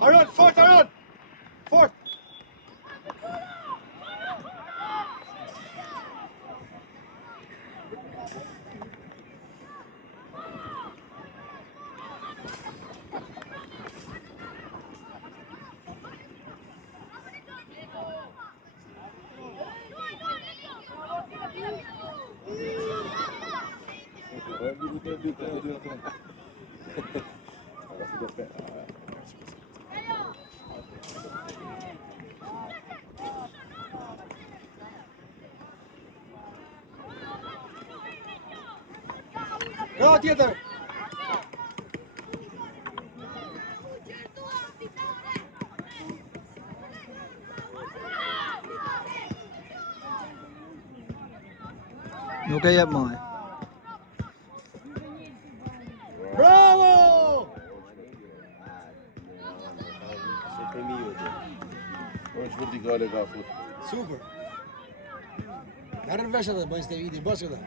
Aron, fort, Aron! Fort! Bravo tjetër! Nuk e jep maj. Bravo! Është vertikale ka fut. Super! Merën vesh edhe, bëjnë stevidi, bashkë edhe.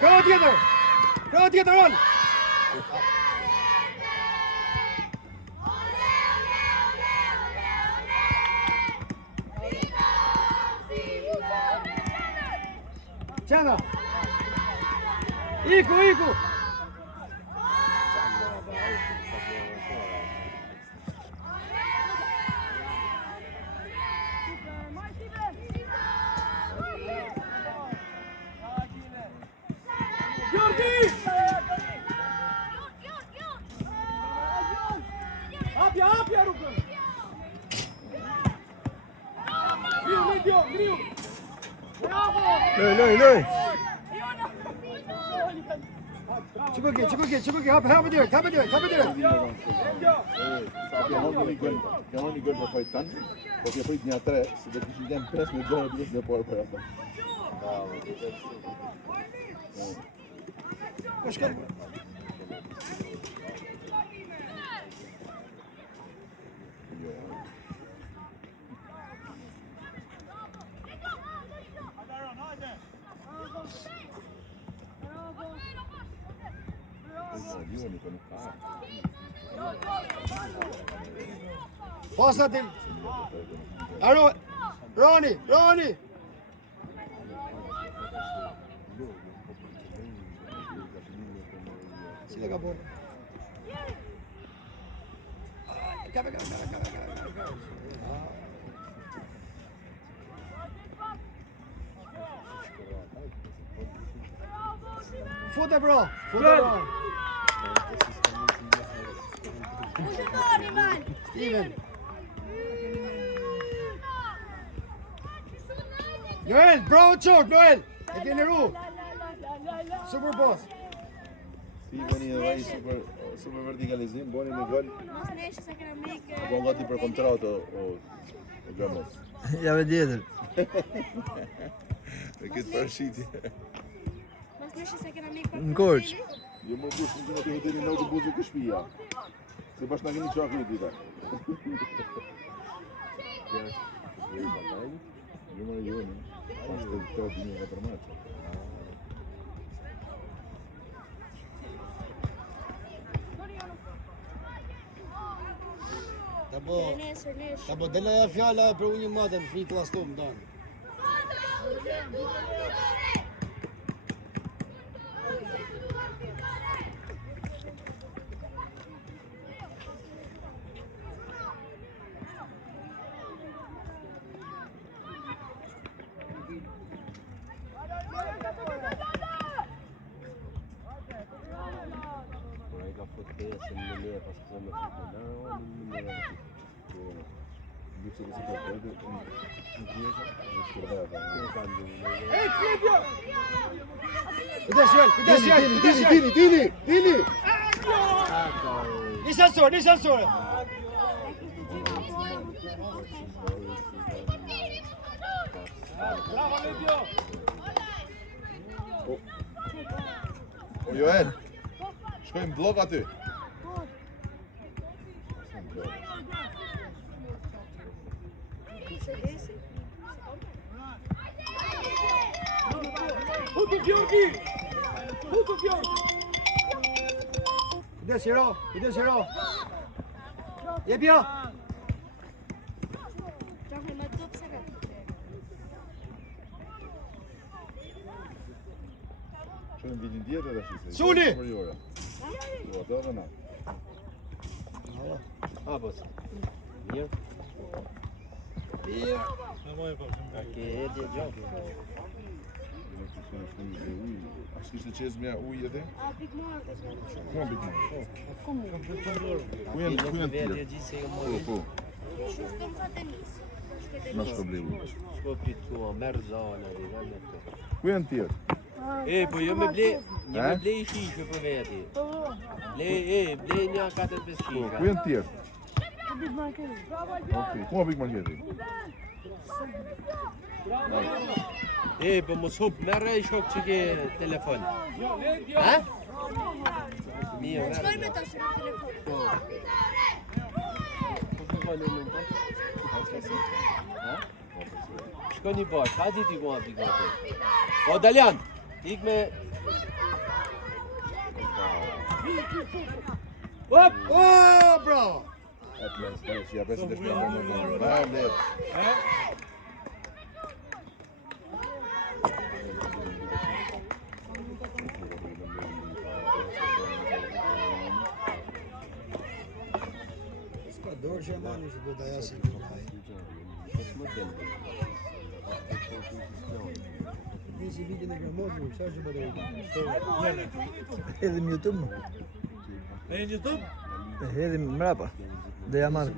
Bravo tjetër! Bravo tjetër, Ron! Qena! Iku, iku! Hapja rrugën! Griu! Bravo! Loj! Çubuk, hapë direkt! Ka honi gol për fajt tanë, po t'ja prit një 3, se do t'ishin gjenë 5 me gjonë të në porë për ata. Pasa til! Roni! Sile ka bërë. Kape. Fute bro! Steven! Noel, bravo qort, Noel! E keni ru! Super boss! Steveni dhe vaj super vertikalizim, boni në gol. Apo gati për kontratë o Gamos. Jave tjetër. Me këtë parashitje. Në korç. Jo më bush, në të hoteli në autobusi të shpija. Se bashkë në keni qakë në tita. Numër e joni, bashkë të dinjë nga përmaqë. Ta po dele e fjalla për unë një matë në fri klasë më danë. Dili! Nisasur! Bravo, Livio! O Joel, shkojmë blok aty. Kujdes Hero, kujdes Hero. Jep ja. Shkojmë vitin tjetër tash. Suli! Do të na. Abos. Mirë. Mirë. Ke hedhje gjatë. Ashtë kishtë qezmja ujë edhe? Ku janë pikmarë? Ku janë tjerë? Po. Na shko blej ujë. Shko pitua, merë zana, dhe vëllë të. Ku janë tjerë? Po jo me blej shishme për veti. Blej një 4-5 shika. Ku janë tjerë? Okej, ku ma pikmarketi? Po mos hup, merre I shok që ke telefon. Ha? Mirë, merre. Shkoj me ta si me telefon. Shko një bash, ha ti ku ma pikate. Po Daljan, ik me... Hop! Oh, bravo! Ja besë të shpërë më bërë. Dorë që e mani që bëta jasi. Nisi vitin e kërmotë, që që bëta Edhe në YouTube më? E në YouTube? Edhe mrapa. Dhe ja marrë.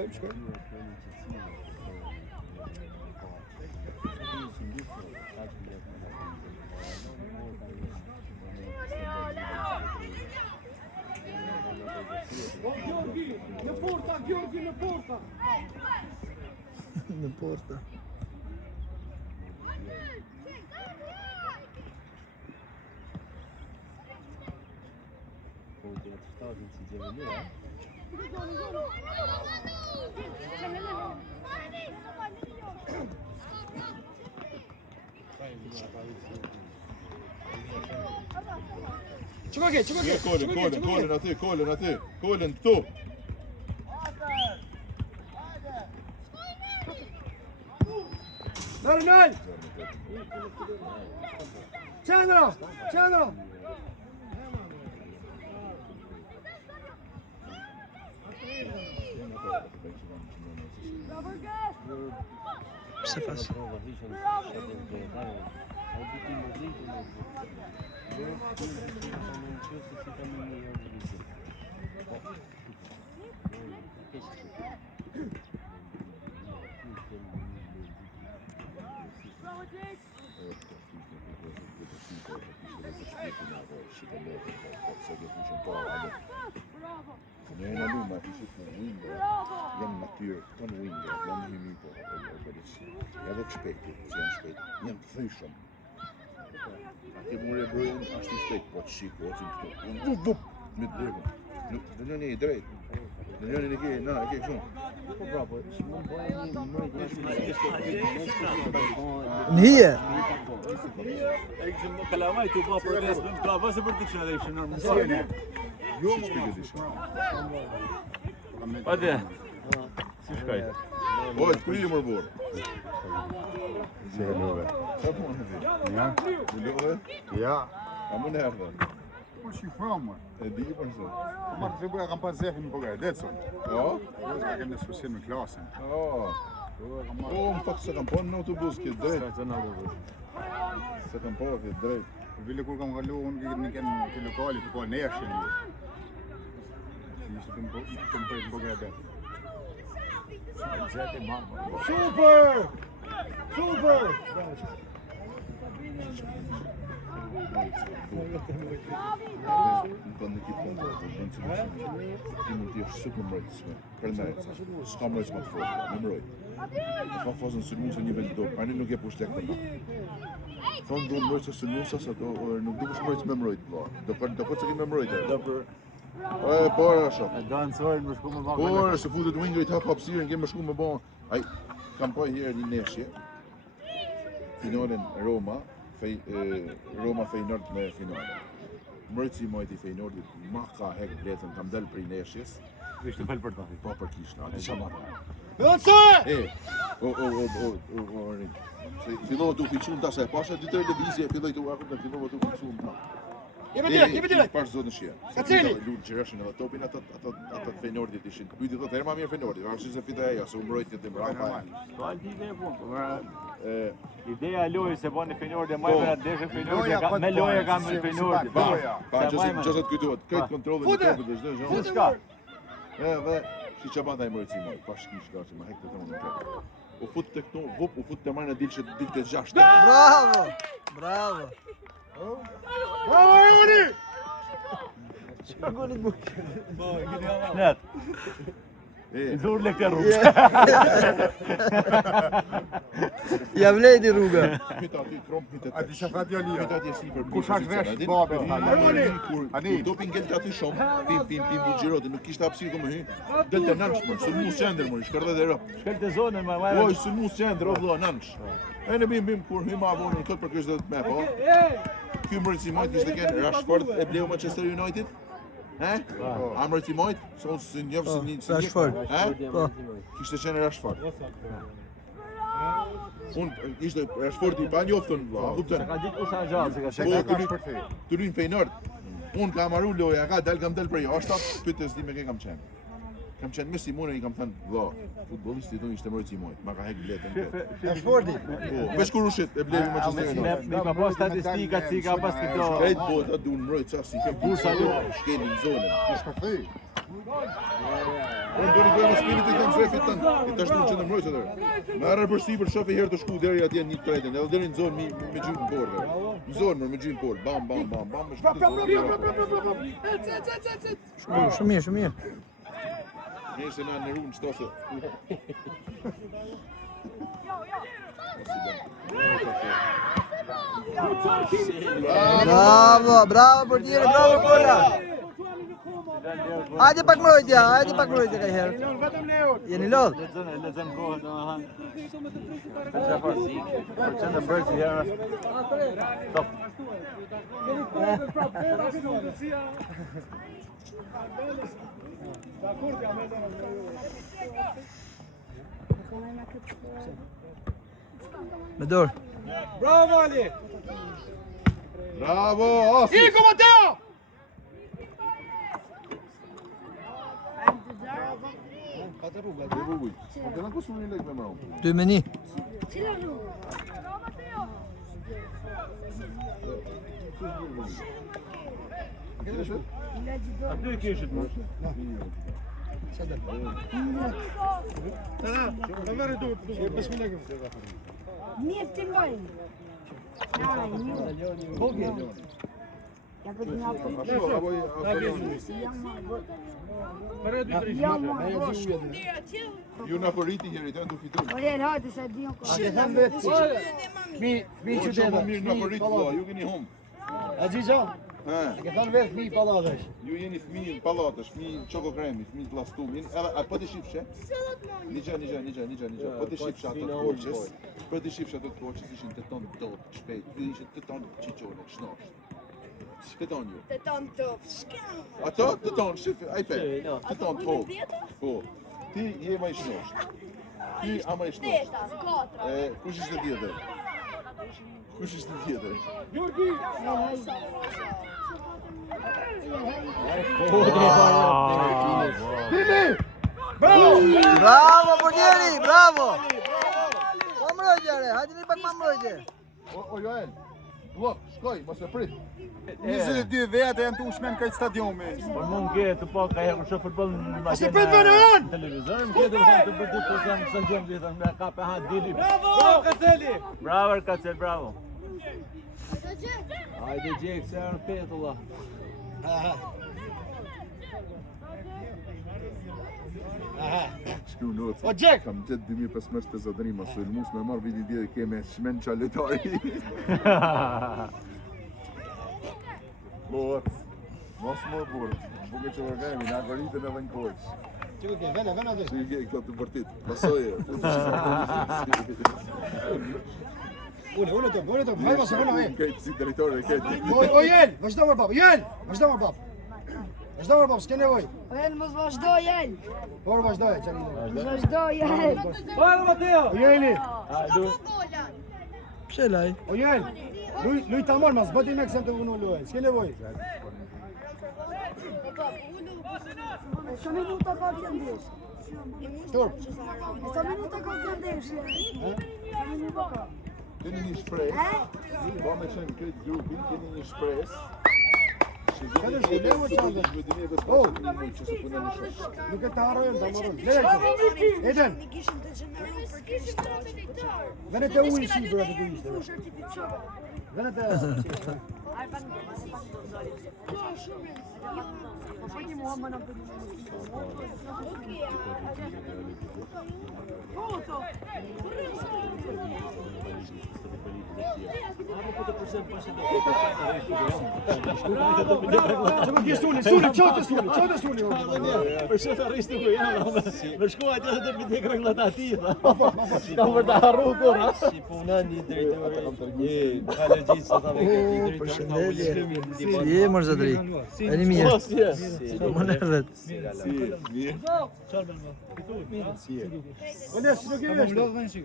Shkoj. Gheorghi, në porta! Në porta. Po të shtatin si gjemële, a? Çukur ke. Kolën aty. Kolën këtu. Normal! Çandro! Pse fas? Nee, nou maar het is het een winger. Jan natuur, een winger, Jan Himipo. Ja, dat speelt. Jan speelt. Jan Fusion. Ik moet er broeien als die speelt. Wat chic, wat in het met bruggen. Nee, draait. Nee, kijk, nou, kijk zo. Nije! Ik zie me kalamai, tu pa për desë, në ka vëse për t'i kështë edhe ishë nërë Jo, më shpikët ishë. Hadi. Si shkaj? Oj, ku i mërë borë? Se e love. Sa po në ti? Ja. Në love? Ja. A më në herë dhe? Po që i framë, E di për nëse? po marrë të buja kam pas zehin më përgaj, decon. Ja? Po që kem diskusin me klasin. O, më fakë se kam po në autobus, këtë drejt. Se kam po, këtë drejt. Vile kur kam kalu, unë në kenë të lokali, të po neshin. Si ishte të më përgaj të përgaj dhe. Super! Në bënd ekip të ndërë, në bënd selekcion. Ti mund t'jesh super mbrojtësme. Prandaj, s'ka mbrojtës më të fortë, me mbrojt. Ka fazën sulmuese një vend dorë, ani nuk e push tek këta. Thonë do mbrojtës sulmuese sa do nuk dukesh mbrojtës me mbrojt, vëlla. Do këtë që me mbrojtë. Do për Po ashtu. e dancorin më shku më vonë. Por se futet wingrit hap hapësirën, kemë shku më bon. Ai kam po herë një neshje. Finalen Roma Feyenoord me finale. Mbrojtësi i majt i Feyenoordit ma ka hek bletën, kam dalë prej neshjes. Ishte fel për ta. Po për kishna, atë çama. Lancare! Se fillova të ufiqun ta se pasha dy tre lëvizje, filloi të uaqut, fillova të ufiqun. Jemi direkt! Pas zonë shia. Kaceli! Lut Gjerashin edhe topin ato Feyenoordit ishin. Pyeti thotë herë më mirë Feyenoordi, varësisht se fitoi ajo, se u mbrojtje të brapa. Po alti ide punë. Ideja e lojës se bën Feyenoordi më me deshë Feyenoordi me lojë kam me Feyenoordi. Pa, çështë kujtohet, këtë kontrollin e topit të çdo gjë. Çka? Edhe si çabata e mbrojtësi më, pa shkish gati, më hektë të mëndë. U fut tek këtu, u fut te marrë dilçë dilte 6. Bravo! Bravo! Bravo, Euri! Net. Zur lekë rrugë. Ja vlejti rruga. Hyta aty tromp hyta. A di çfarë djalia? Hyta aty sipër. Kush është vesh babi? Ani doping gel aty shumë. Pim buxhiroti, nuk kishte hapësirë komo hy. Delte nanç, sulmus qendër më, shkardhet e rrop. Shkelte zonën më Oj, sulmus qendër, o vëlla nanç. E në bim kur hy ma vonë tot për kështu të më po. Ky mbrojtësi majt kishte kënë Rashford e bleu Manchester United. Amrëti majt, se njëfë se një... Rashford. Po. Kishte qenë Rashford. Unë ishte Rashford I pa njoftën, vla, kuptën. Ka ditë kush është gjallë, se ka Po, shekuar. të luajnë Feyenoord. Unë kam marru loja, kam dal prej jashtë, pyetës di me ke kam qenë. Kam qenë me Simone I kam thënë, vla, futbollisti tonë ishte mbrojtësi I majt, ma ka hek bletën. Rashfordi. Po, veç kur ushit e bleu Manchester United. Me ka pas statistika si ka pas këto. Krejt po, ta du në mbrojtë si ke bursa shkeli në zonën. Shpërthej. Unë do një bëjmë spiritin të në zrefit tënë, I të ashtu në që në mbrojtë atër. Me arër për sipër shofi herë të shku deri atje një trejten, edhe deri në zonë me gjynë në porë. Në zonë me gjynë porë, bam, me shku të zonë. Shumë mirë. Njërë se na në runë qëtose. Bravo portiere, bravo Kola. Hajde pak mbrojtja ka herë. Jeni lodh? Lezën kohën, domethënë. Për çfarë bërsi herë? Stop. Me dorë. Bravo, Ali! Bravo, Asi! Iko, Matteo! Dhe bubuj. Po këna ku shumë një lek me mëron. 2 me 1. Aty kishit më. Mirë të ngojnë. Ja këtë nga Ju në përriti njëri të në të fitur. Ore, hajtë se di unë Shke thëmë vetë. Fmi Po që më mirë në përriti, ju keni hum. Aziza, ke thënë vetë fmi pallatesh. Ju jeni fëmijë pallatësh, fëmijë çoko kremi, fëmijë llastum. Edhe po të shifshe. Një. Po të shifshe ato të koqës. Po të shifshe ato të koqës ishin të tonë dot, shpejt. Ju ishin të tonë qiqone, shnosh. Të tonë ju. të tonë top. Shkam. Ato të tonë, shif, ai pe. Të tonë po. Po. Ti je më I shnosh. Ti ama I shnosh. Kush ishte tjetër? Bravo portieri, bravo. Po mbrojtje, hajde një pak më mbrojtje. O Joel, blok, shkoj, mos e prit. 22 vete janë të ushme në këtë stadiumi. Por mund ke të po ka herë shoh futboll në Se prit Veneran! televizor, më ke të bëj të jam sa jam vetëm me ka pa ha dili. Bravo, Kaceli! Bravo Kacel, bravo. Hajde Gjek, se janë petulla. Shkru notë. O Gjek! Kam gjetë 2015 pezadrima, so ilmus me marrë vidi dje dhe keme shmen qaletari. Boat, mos më burë. Buke që vërgajmi, në algoritën edhe në kojës. Çiko ke, vene aty. Që i ke këto të vërtit, pasoje. Ule top, hajde mos e vëna ai. Kejtë si drejtore e kejtë. O Jel, vazhdo më bab. Jel, vazhdo më bab. Vazhdo më bab, s'ke nevojë. El mos vazhdoj el. Por vazhdoj, çani. Mos vazhdoj el. Hajde Mateo! O Jeli, Pse laj? o Jel. Luj tamam mas, bëti me kësën të vunu luaj. S'ke nevojë. Sa minuta ka të ndesh? Turp. Sa minuta ka të ndesh? Sa minuta ka? Keni një shpres, ba me qenë këtë grupin, keni një shpres. Kënë shku, le më qandë. Nuk e të harrojnë, të marrojnë. Lere këtë. Eden. Vene të ujë shibër atë ku ishte. Vene të... Që më kje suli, qote suli. Për shëtë arristë ku janë, me shkua që të për të krënglat ati, Ma kam për të harru kur, ha? Si puna një drejtore, një kalegjit sa ta veke, një Përshëndetje. drejtore. Si je mor zotri? Eni mirë. Më lërët. Vene, si nuk e vesh.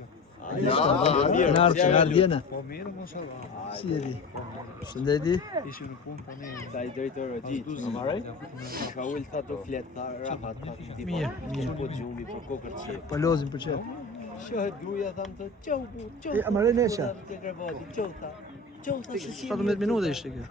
Në ardjene. Si je di? Përshëndetje. Sa i drejtore gjitë, në maraj? Ka ullë ta të fletë, ta rahat, ta të tipo. Mirë. Po gjumi, po kokër qepë. Po lozim për çfarë? Shohet gruja, thamë të qohu, E, a marrë nesha? Të grebati, qohu ta. 17 minuta ishte kjo.